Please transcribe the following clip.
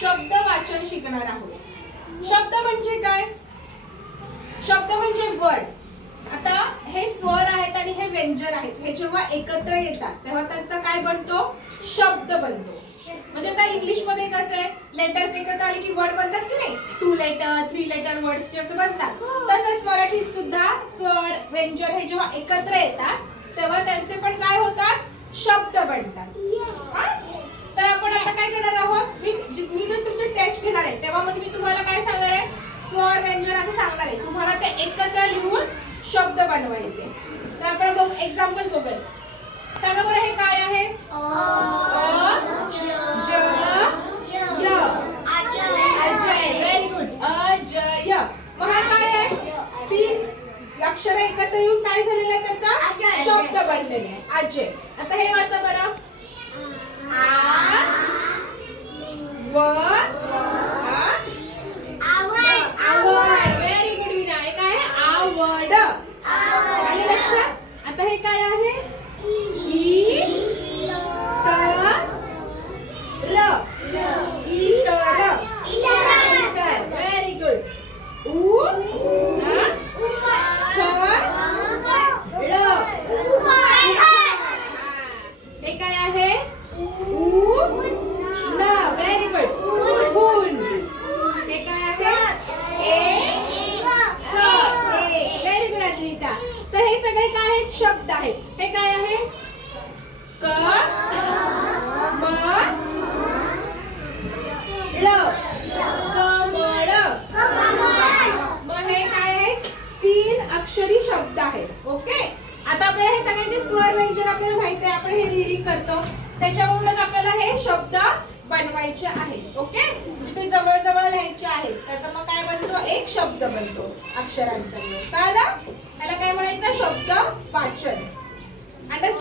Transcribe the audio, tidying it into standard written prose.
शब्द वाचन शिकणार आहोत। शब्द म्हणजे काय? शब्द म्हणजे वर्ड। आता हे स्वर आहेत आणि हे व्यंजन आहेत, हे जेव्हा एकत्र येतात तेव्हा त्यांचा काय बनतो? शब्द बनतो। म्हणजे आता इंग्लिश मध्ये कसे लेटर्स एकत्र आले की वर्ड बनतात की नाही, 2 लेटर 3 लेटर वर्ड्स जसे बनतात, तसेच मराठीत सुद्धा स्वर व्यंजन हे जेव्हा एकत्र येतात तेव्हा त्यांचे पण काय होतात? शब्द बनतात। तर आपण आता काय करणार आहोत, मी जर तुमची टेस्ट घेणार आहे तेव्हा मग मी तुम्हाला काय सांगणार आहे? स्वर व्यंजन असं सांगणार आहे, तुम्हाला ते एकत्र लिहून शब्द बनवायचे। तर आपण बघू, एक्झाम्पल बघूया। सांगा बरं हे काय आहे? अजय। Very good, Ajay. मग हा काय आहे? 3 अक्षर एकत्र येऊन काय झालेलं आहे? त्याचा शब्द बनलेला आहे, अजय। आता हे वाचा बरं, आवड। व्हेरी गुड विना, हे काय आहे? आवड। आणि लक्षात आता हे काय आहे? इतर। व्हेरी गुड, हे काय आहे? व्हेरी गुड, ऊन। हे काय आहे? Very good Ajita. तर हे सगळे काय आहेत? शब्द आहेत। हे काय आहे? कमळ। मग हे काय आहे? 3 अक्षरी शब्द आहेत। ओके, आता आपल्याला हे सगळ्यांचे स्वर व्यंजन आपल्याला माहिती आहे, आपण हे रीडिंग करतो, त्याच्यावरूनच आपल्याला हे शब्द बनवायचे आहेत। ओके, म्हणजे ते जवळ जवळ लिहायचे आहेत, त्याचा मग काय बनतो? एक शब्द बनतो अक्षरांचा। कळलं? त्याला काय